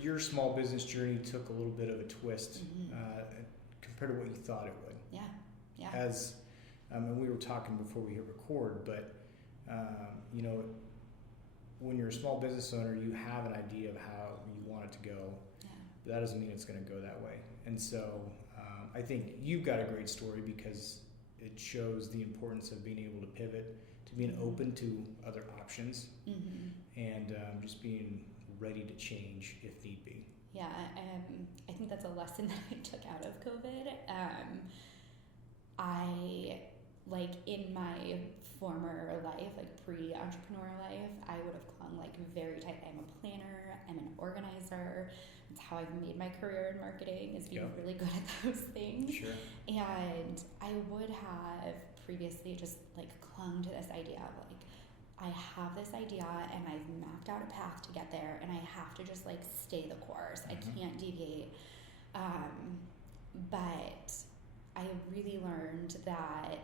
your small business journey took a little bit of a twist compared to what you thought it would. Yeah. As and we were talking before we hit record, but when you're a small business owner, you have an idea of how you want it to go. Yeah. But that doesn't mean it's going to go that way. And so I think you've got a great story because it shows the importance of being able to pivot, to being open to other options, and just being ready to change if need be. Yeah, I think that's a lesson that I took out of COVID. In my former life, pre-entrepreneur life, I would have clung very tight. I'm a planner, I'm an organizer. That's how I've made my career in marketing, is being really good at those things. Sure. And I would have previously just clung to this idea of I have this idea and I've mapped out a path to get there and I have to just stay the course. I can't deviate. But I really learned that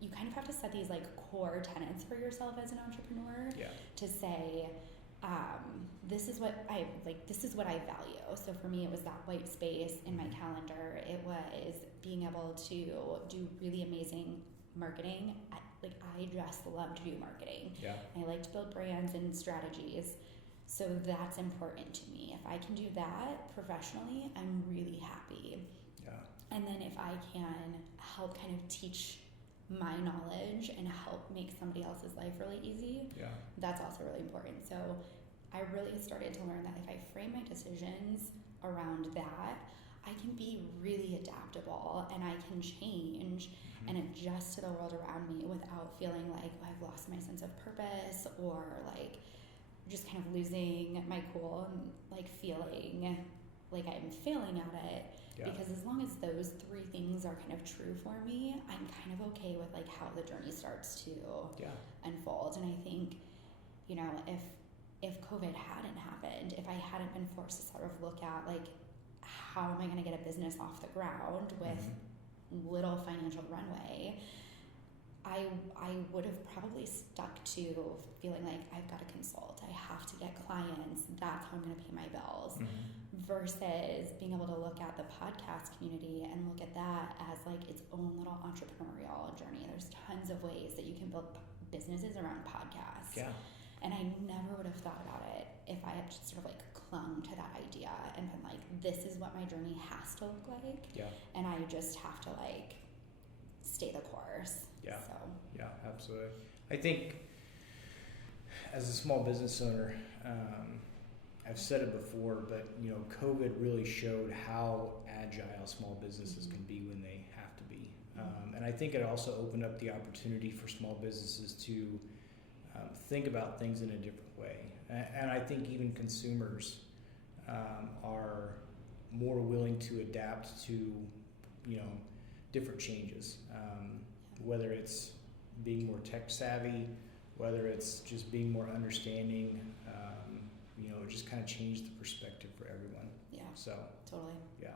you kind of have to set these core tenets for yourself as an entrepreneur to say, this is what I value. So for me, it was that white space in my calendar. It was being able to do really amazing marketing. I just love to do marketing. Yeah. I like to build brands and strategies. So that's important to me. If I can do that professionally, I'm really happy. Yeah. And then if I can help kind of teach my knowledge and help make somebody else's life really easy, that's also really important. So I really started to learn that if I frame my decisions around that, I can be really adaptable and I can change and adjust to the world around me without feeling I've lost my sense of purpose or just kind of losing my cool and feeling like I'm failing at it. Because as long as those three things are kind of true for me, I'm kind of okay with how the journey starts to unfold. And I think, if COVID hadn't happened, if I hadn't been forced to sort of look at how am I going to get a business off the ground with little financial runway, I would have probably stuck to feeling I've got to consult, I have to get clients, that's how I'm going to pay my bills, versus being able to look at the podcast community and look at that as its own little entrepreneurial journey. There's tons of ways that you can build businesses around podcasts. Yeah. And I never would have thought about it if I had just sort of clung to that idea and been this is what my journey has to look like. Yeah. And I just have to stay the course. Yeah. So. Yeah, absolutely. I think as a small business owner, I've said it before, but COVID really showed how agile small businesses can be when they have to be. And I think it also opened up the opportunity for small businesses to think about things in a different way. And I think even consumers are more willing to adapt to, different changes. Whether it's being more tech savvy, whether it's just being more understanding, it just kind of changed the perspective for everyone. Yeah. So. Totally. Yeah.